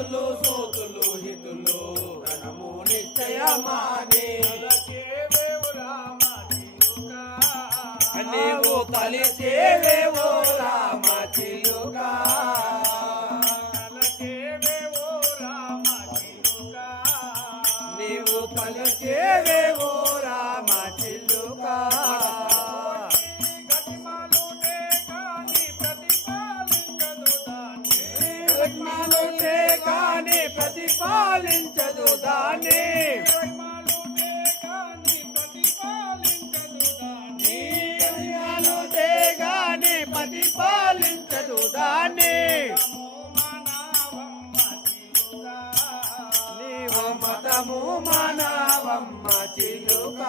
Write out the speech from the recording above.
దాసులు సోతులు హితులు రణము నిశ్చయమానే నీవు కలిసేవేవో రామ చిలుక నీవు కలిసేవేవో రా యజ్ఞాలుంటే కాని ప్రతిపాలించదు దాన్ని. నీ యజ్ఞాలుంటే గాని ప్రతిపాలించదు దాన్ని. నీవు మతము మానవమ్మ చిలుక.